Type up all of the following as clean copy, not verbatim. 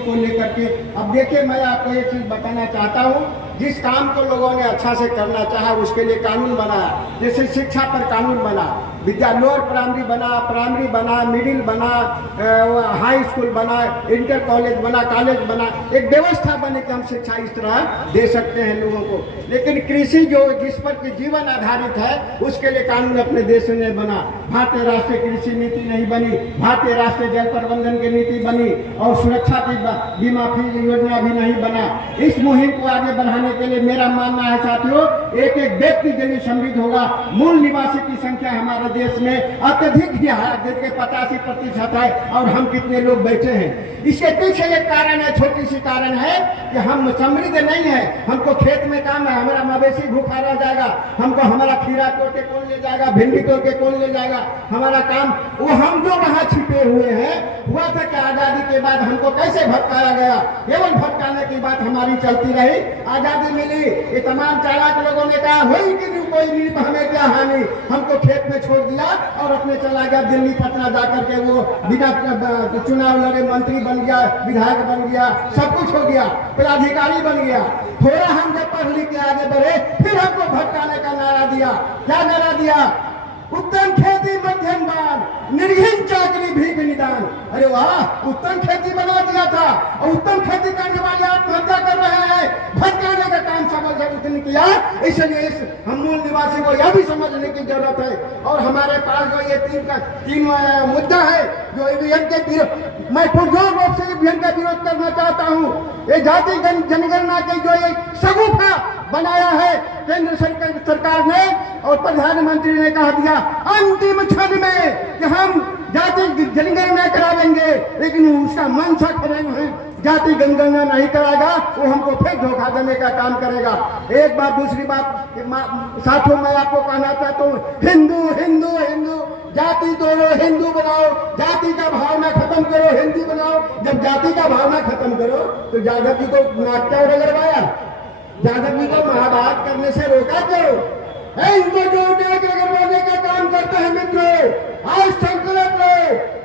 को लेकर के। अब देखिए, मैं आपको एक चीज़ बताना चाहता हूँ, जिस काम को लोगों ने अच्छा से करना चाहा उसके लिए कानून बनाया। जैसे शिक्षा पर कानून बना, लोअर प्राइमरी बना, प्राइमरी बना, मिडिल बना, हाई स्कूल बना, इंटर कॉलेज बना, कॉलेज बना, एक व्यवस्था बने कि हम शिक्षा इस तरह दे सकते हैं लोगों को। लेकिन कृषि जो जिस पर कि जीवन आधारित है, उसके लिए कानून अपने देश में बना। भारतीय राष्ट्रीय कृषि नीति नहीं बनी, भारतीय राष्ट्रीय जल प्रबंधन की नीति बनी, और सुरक्षा की बीमा योजना भी नहीं बना। इस मुहिम को आगे बढ़ाने के लिए मेरा मानना है साथियों, एक एक व्यक्ति यदि समृद्ध होगा। मूल निवासी की संख्या हमारे देश में अत्यधिक ही है, जिनके 85% है, और हम कितने लोग बैठे हैं। इसके पीछे एक कारण है, छोटी सी कारण है कि हम समृद्ध नहीं है। हमको खेत में काम है, हमारा मवेशी भूखा रह जाएगा, हमको हमारा खीरा तोड़ के कौन ले जाएगा, भिंडी तोड़ के कौन ले जाएगा, हमारा काम वो हम जो वहाँ छिपे हुए हैं। हुआ था कि आजादी के बाद हमको कैसे भटकाया गया, केवल भटकाने की बात हमारी चलती रही। आजादी मिली, ये तमाम चालाक लोगों ने कहा हुई कि कोई नहीं, हमें क्या हानि, हमको खेत में छोड़ दिया और अपने चला गया दिल्ली पटना जाकर के। वो बिना चुनाव लड़े मंत्री बन गया, विधायक बन गया, सब कुछ हो गया, पदाधिकारी बन गया। थोड़ा हम जब पढ़ लिख के आगे बढ़े, फिर हमको भटकाने का नारा दिया। क्या नारा दिया? उत्तम खेती मध्यम दान, निर्घिन चाकरी भीख निदान। अरे वाह, उत्तम खेती बना दिया था, और उत्तम खेती करने वाले आत्महत्या कर रहे हैं। भटकाने का काम समझ उसने किया। इसलिए हम मूल निवासी को यह भी समझने की जरूरत है। और हमारे पास जो ये तीन मुद्दा है जो अभियान के विरोध, मैं पुरजोर रूप से अभियान का विरोध करना चाहता हूँ। ये जाति जनगणना के जो एक सगुफा बनाया है केंद्र सरकार ने, और प्रधानमंत्री ने कहा दिया अंतिम क्षण में कि हम जाति जनगणना करा लेंगे, लेकिन उसका मंशा खड़े है, जाति जनगणना नहीं कराएगा, वो हमको फिर धोखा देने का काम करेगा। एक बात। दूसरी बात साथियों, मैं आपको कहना चाहता हूँ, हिंदू हिंदू हिंदू जाति तोड़ो, हिंदू बनाओ, जाति का भावना खत्म करो, हिंदू बनाओ। जब जाति का भावना खत्म करो तो यादव जी को नाट्य लगवाया, यादव जी को महाभारत करने से रोका क्यों? इनको जो करवाने का काम करते हैं मित्रों, आज संकल्प लो,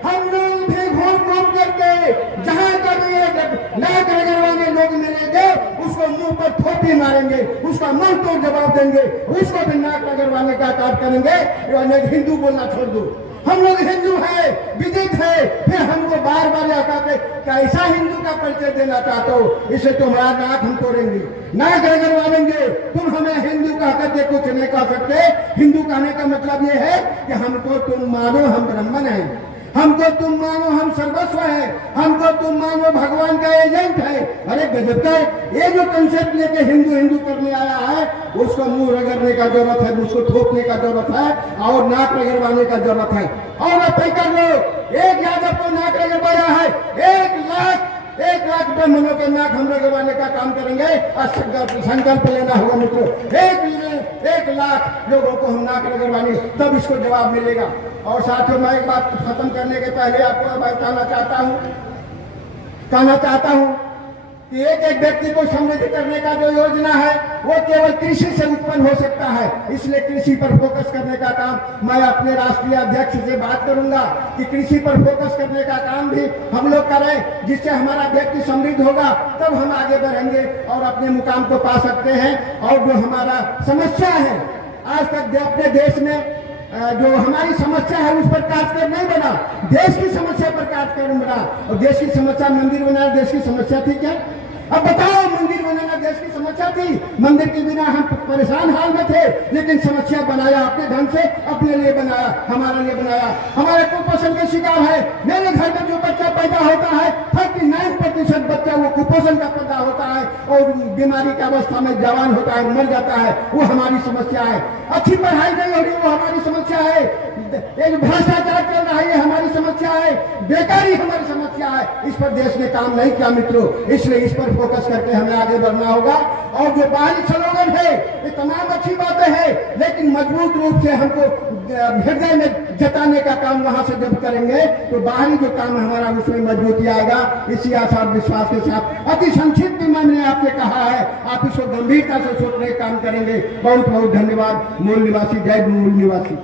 हम लोग भी घूम करके जहाँ कभी नाक रगड़वाने लोग मिलेंगे, उसको मुंह पर थोपी मारेंगे, उसका मुंह तोड़ जवाब देंगे, उसको भी नाक रगड़वाने का काम करेंगे। हिंदू बोलना छोड़ दो, हम लोग हिंदू है, विदित है, फिर हमको बार बार आकर कैसा हिंदू का परिचय देना चाहते हो? इसे तुम्हारा नाक हम तोड़ेंगे, नाक रगड़वाएंगे। तुम हमें हिंदू कह करके कुछ नहीं कह सकते। हिंदू कहने का मतलब ये है कि हमको तुम मानो हम ब्राह्मण हैं, हमको तुम मानो हम सर्वस्व है, हमको तुम मानो भगवान का एजेंट है। अरे गजब का ये जो कंसेप्ट लेके हिंदू हिंदू करने आया है, उसको मुंह रगड़ने का जरूरत है, उसको ठोकने का जरूरत है, और नाक रगड़वाने का जरूरत है। और अब कर लो, एक यादव को नाक रगड़वाया है, 1 लाख ब्राह्मणों के नाक हम रगड़वाने का काम करेंगे। और संकल्प लेना होगा मित्रों, 1 लाख लोगों को हम नाक रगड़वाने, तब इसको जवाब मिलेगा। और साथियों, मैं एक बात खत्म करने के पहले आपको कहना चाहता हूँ कि एक व्यक्ति को समृद्ध करने का जो योजना है वो केवल कृषि से उत्पन्न हो सकता है। इसलिए कृषि पर फोकस करने का काम मैं अपने राष्ट्रीय अध्यक्ष से बात करूंगा कि कृषि पर फोकस करने का काम भी हम लोग करें, जिससे हमारा व्यक्ति समृद्ध होगा, तब हम आगे बढ़ेंगे और अपने मुकाम को पा सकते हैं। और जो हमारा समस्या है आज तक अपने देश में, जो हमारी समस्या है उस पर कार्यक्रम नहीं बना, देश की समस्या पर कार्यक्रम बना। और देश की समस्या मंदिर बनाना देश की समस्या थी क्या? अब बताओ, मंदिर बनाना देश की समस्या थी? मंदिर के बिना हम परेशान हाल में थे, लेकिन समस्या बनाया अपने ढंग से, अपने लिए बनाया, हमारे लिए बनाया। हमारे कुपोषण के शिकार है। मेरे घर में जो बच्चा पैदा होता है 39% बच्चा वो कुपोषण का पैदा होता है, और बीमारी की अवस्था में जवान होता है, मर जाता है। वो हमारी समस्या है। अच्छी पढ़ाई नहीं हो रही, वो हमारी समस्या है। एक भ्रष्टाचार चल रहा है, ये हमारी समस्या है। बेकारी हमारी समस्या है। इस पर देश ने काम नहीं किया मित्रों, इसलिए इस पर फोकस करके हमें आगे बढ़ना होगा। और जो बाहरी स्लोगन है ये तमाम अच्छी बातें हैं, लेकिन मजबूत रूप से हमको हृदय में जताने का काम वहां से जब करेंगे तो बाहरी जो काम हमारा उसमें मजबूती आएगा। इसी आशा और विश्वास के साथ अति संक्षिप्त में मैंने आपसे कहा है, आप इसको गंभीरता से सोचने का काम करेंगे। बहुत बहुत धन्यवाद। मूल निवासी, जय मूल निवासी।